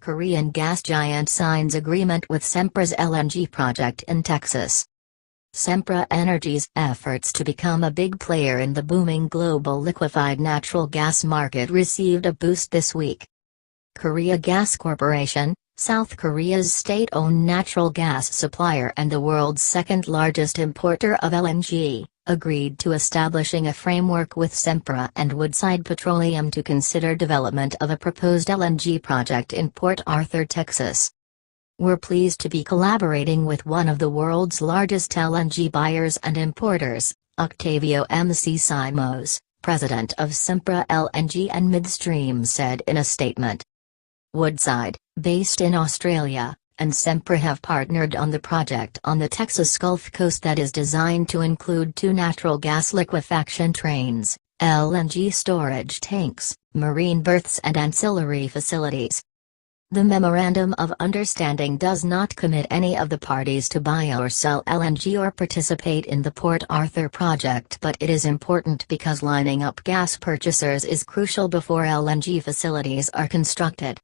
South Korean gas giant signs agreement with Sempra's LNG project in Texas. Sempra Energy's efforts to become a big player in the booming global liquefied natural gas market received a boost this week. Korea Gas Corporation, South Korea's state-owned natural gas supplier and the world's second-largest importer of LNG, agreed to establishing a framework with Sempra and Woodside Petroleum to consider development of a proposed LNG project in Port Arthur, Texas. "We're pleased to be collaborating with one of the world's largest LNG buyers and importers," Octavio M.C. Simos, president of Sempra LNG and Midstream, said in a statement. Woodside, based in Australia, and Sempra have partnered on the project on the Texas Gulf Coast that is designed to include 2 natural gas liquefaction trains, LNG storage tanks, marine berths and ancillary facilities. The Memorandum of Understanding does not commit any of the parties to buy or sell LNG or participate in the Port Arthur project, but it is important because lining up gas purchasers is crucial before LNG facilities are constructed.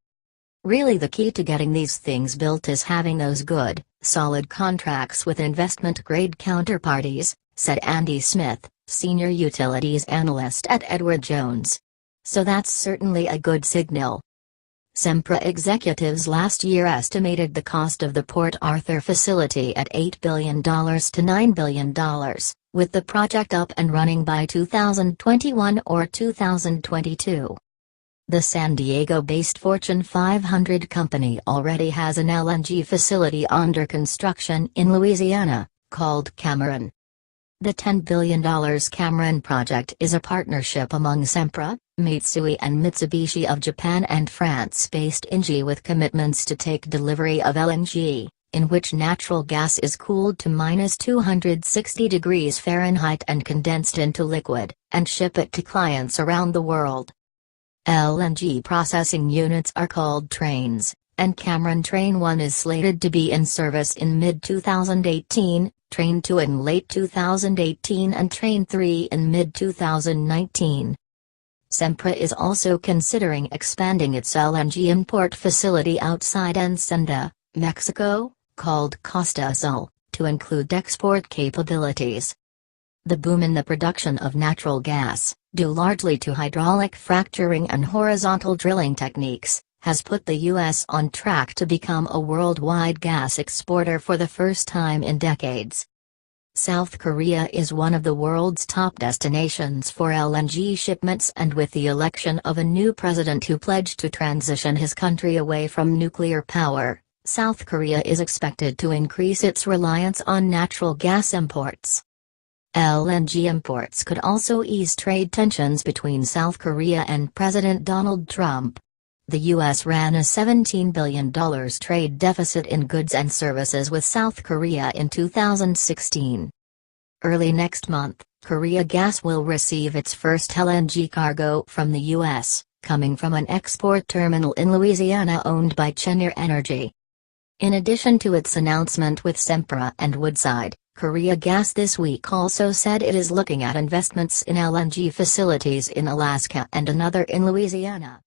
"Really, the key to getting these things built is having those good, solid contracts with investment-grade counterparties," said Andy Smith, senior utilities analyst at Edward Jones. "So that's certainly a good signal." Sempra executives last year estimated the cost of the Port Arthur facility at $8 billion to $9 billion, with the project up and running by 2021 or 2022. The San Diego-based Fortune 500 company already has an LNG facility under construction in Louisiana, called Cameron. The $10 billion Cameron project is a partnership among Sempra, Mitsui and Mitsubishi of Japan and France-based ENGIE with commitments to take delivery of LNG, in which natural gas is cooled to -260 degrees Fahrenheit and condensed into liquid, and ship it to clients around the world. LNG processing units are called trains, and Cameron Train 1 is slated to be in service in mid-2018, Train 2 in late 2018 and Train 3 in mid-2019. Sempra is also considering expanding its LNG import facility outside Ensenada, Mexico, called Costa Azul, to include export capabilities. The boom in the production of natural gas, due largely to hydraulic fracturing and horizontal drilling techniques, has put the U.S. on track to become a worldwide gas exporter for the first time in decades. South Korea is one of the world's top destinations for LNG shipments, and with the election of a new president who pledged to transition his country away from nuclear power, South Korea is expected to increase its reliance on natural gas imports. LNG imports could also ease trade tensions between South Korea and President Donald Trump. The U.S. ran a $17 billion trade deficit in goods and services with South Korea in 2016. Early next month, Korea Gas will receive its first LNG cargo from the U.S., coming from an export terminal in Louisiana owned by Cheniere Energy. In addition to its announcement with Sempra and Woodside, Korea Gas this week also said it is looking at investments in LNG facilities in Alaska and another in Louisiana.